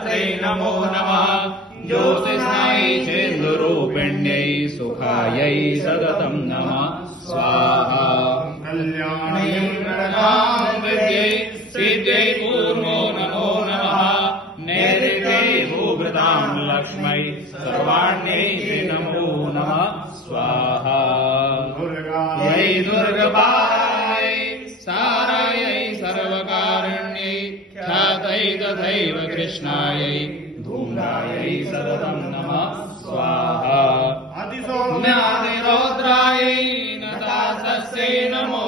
धात्रै नमो नमः ज्योतिष्णायै चेन्दुरूपिण्यै सुखायै सततं नमः स्वाहा कल्याण्यै नरकां विद्यै सिद्ध्यै पूर्वो नमो नमः नैऋत्यै भूभृतां लक्ष्मै सर्वाण्यै नमो नमः स्वाहा दुर्गायै दुर्गपायै सारायै सर्वकारुण्यै ख्यातै तथैव कृष्णायै धूम्रायै सततं नमः स्वाहा आदिसौम्यादिरौद्रायै नतासस्यै नमो